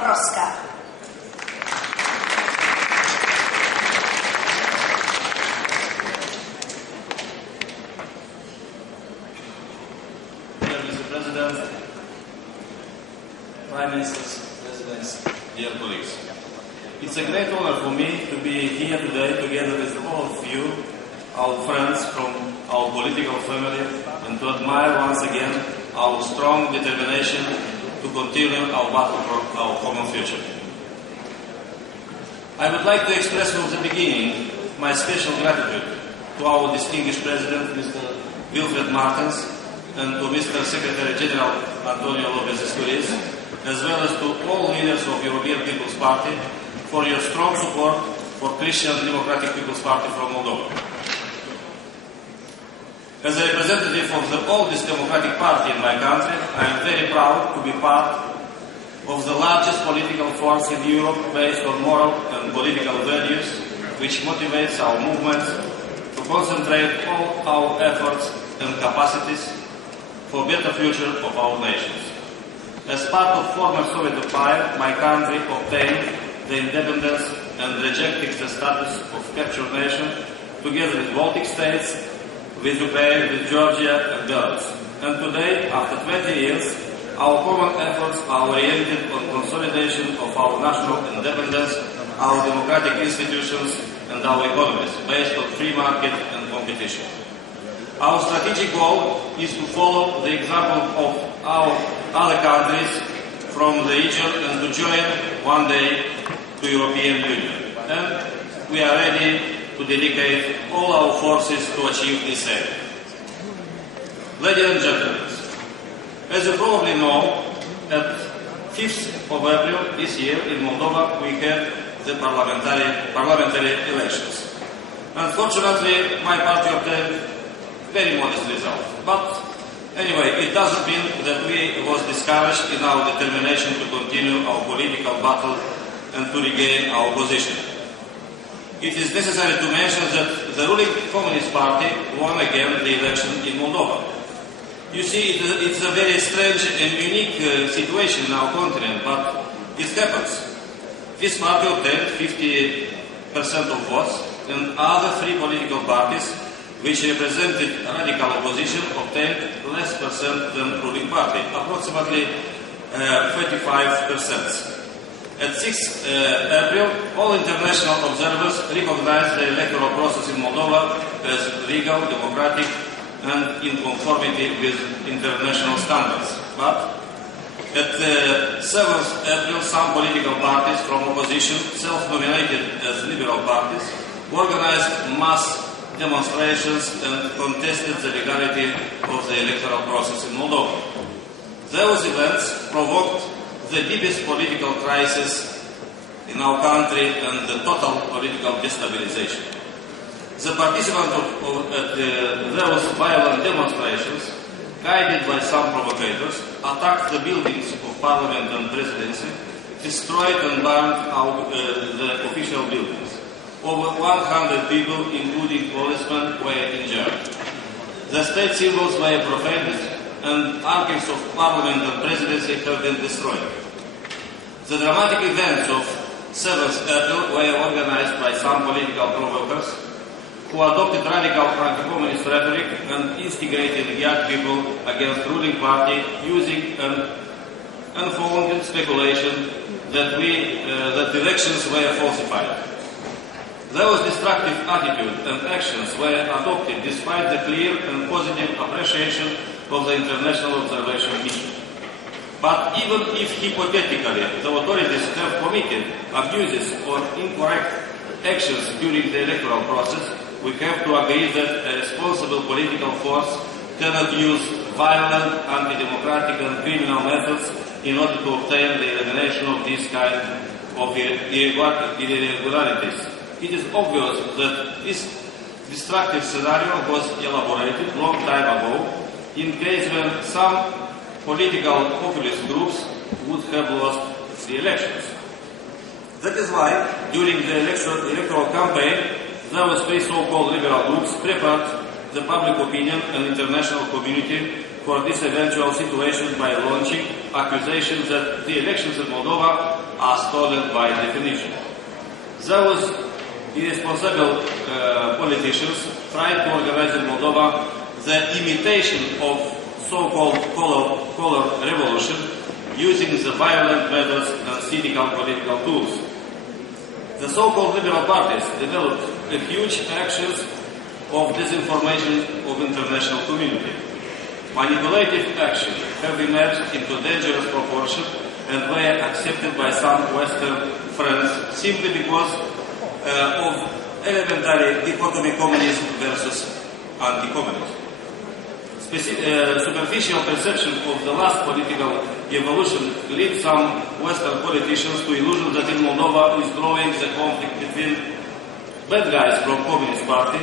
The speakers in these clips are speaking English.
Rosca. Mr. President, Prime Ministers, Presidents, dear colleagues. It's a great honor for me to be here today together with all of you, our friends from our political family, and to admire once again our strong determination to continue our battle for our common future. I would like to express from the beginning my special gratitude to our distinguished President, Mr. Wilfred Martens, and to Mr. Secretary General Antonio Lopez Isturiz, as well as to all leaders of European People's Party for your strong support for Christian Democratic People's Party from Moldova. As a representative of the oldest democratic party in my country, I am very proud to be part of the largest political force in Europe based on moral and political values, which motivates our movements to concentrate all our efforts and capacities for better future of our nations. As part of former Soviet empire, my country obtained the independence and rejected the status of captured nation, together with Baltic states, with Ukraine, with Georgia and Belarus. And today, after 20 years, our common efforts are oriented on consolidation of our national independence, our democratic institutions and our economies, based on free market and competition. Our strategic goal is to follow the example of our other countries from the region and to join one day to European Union. And we are ready to dedicate all our forces to achieve this aim. Ladies and gentlemen, as you probably know, at 5th of April this year in Moldova we had the parliamentary elections. Unfortunately, my party obtained very modest results. But anyway, it doesn't mean that we was discouraged in our determination to continue our political battle and to regain our position. It is necessary to mention that the ruling Communist Party won again the election in Moldova. You see, it's a very strange and unique situation in our continent, but it happens. This party obtained 50% of votes, and other three political parties, which represented radical opposition, obtained less percent than ruling party, approximately 35%. At 6 April, all international observers recognized the electoral process in Moldova as legal, democratic, and in conformity with international standards. But at 7th April, some political parties from opposition, self-nominated as liberal parties, organized mass demonstrations and contested the legality of the electoral process in Moldova. Those events provoked the deepest political crisis in our country and the total political destabilization. The participants at those violent demonstrations, guided by some provocators, attacked the buildings of parliament and presidency, destroyed and burned the official buildings. Over 100 people, including policemen, were injured. The state symbols were profaned, and archives of parliament and presidency have been destroyed. The dramatic events of 7th April were organized by some political provokers who adopted radical anti-communist rhetoric and instigated young people against ruling party using an unfounded speculation that elections were falsified. Those destructive attitudes and actions were adopted despite the clear and positive appreciation of the international observation mission. But even if hypothetically the authorities have committed abuses or incorrect actions during the electoral process, we have to agree that a responsible political force cannot use violent, anti-democratic and criminal methods in order to obtain the elimination of this kind of irregularities. It is obvious that this destructive scenario was elaborated long time ago in case when some political populist groups would have lost the elections. That is why, during the electoral campaign, those three so-called liberal groups prepared the public opinion and international community for this eventual situation by launching accusations that the elections in Moldova are stolen by definition. Those irresponsible politicians tried to organize in Moldova the imitation of so-called color revolution using the violent methods and cynical political tools. The so-called liberal parties developed a huge actions of disinformation of international community. Manipulative actions have emerged into dangerous proportion and were accepted by some Western friends simply because of elementary dichotomy communism versus anti-communism. Superficial perception of the last political evolution leads some Western politicians to illusion that in Moldova is growing the conflict between bad guys from Communist Party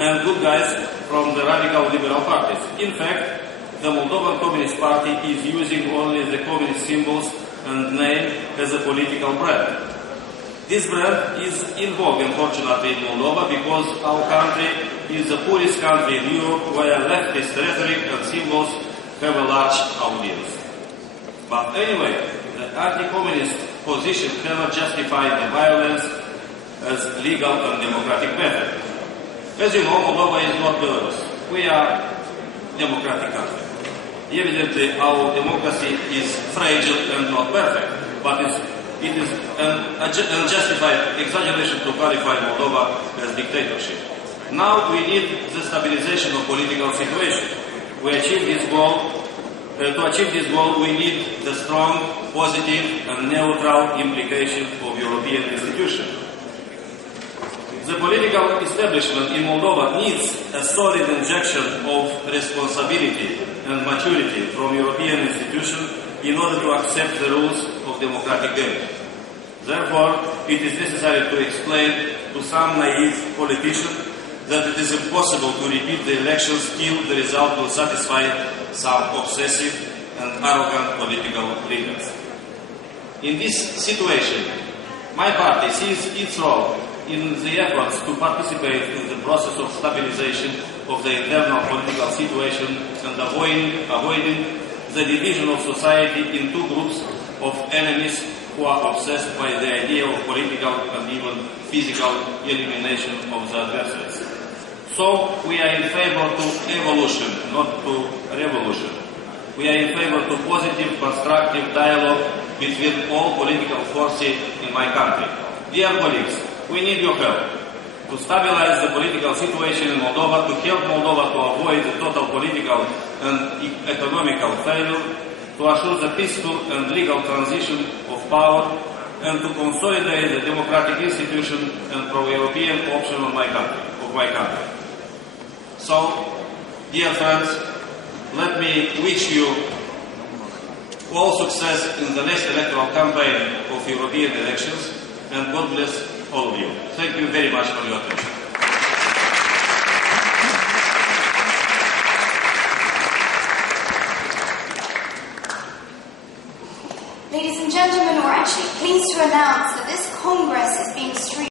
and good guys from the radical liberal parties. In fact, the Moldovan Communist Party is using only the communist symbols and name as a political brand. This brand is in vogue, unfortunately, in Moldova because our country is the poorest country in Europe where leftist rhetoric and symbols have a large audience. But anyway, the anti-communist position cannot justify the violence as legal and democratic method. As you know, Moldova is not Belarus. We are a democratic country. Evidently, our democracy is fragile and not perfect, but it is an unjustified exaggeration to qualify Moldova as dictatorship. Now we need the stabilization of political situation. To achieve this goal, we need the strong, positive and neutral implication of European institutions. The political establishment in Moldova needs a solid injection of responsibility and maturity from European institutions in order to accept the rules of democratic game. Therefore, it is necessary to explain to some naive politicians that it is impossible to repeat the elections till the result will satisfy some obsessive and arrogant political leaders. In this situation, my party sees its role in the efforts to participate in the process of stabilization of the internal political situation and avoiding the division of society in two groups of enemies who are obsessed by the idea of political and even physical elimination of the adversaries. So we are in favor to evolution, not to revolution. We are in favor to positive, constructive dialogue between all political forces in my country. Dear colleagues, we need your help to stabilize the political situation in Moldova, to help Moldova to avoid the total political and economical failure, to assure the peaceful and legal transition of power, and to consolidate the democratic institution and pro-European option of my country. So, dear friends, let me wish you all success in the next electoral campaign of European elections, and God bless all of you. Thank you very much for your attention. Ladies and gentlemen, we're actually pleased to announce that this Congress is being streamed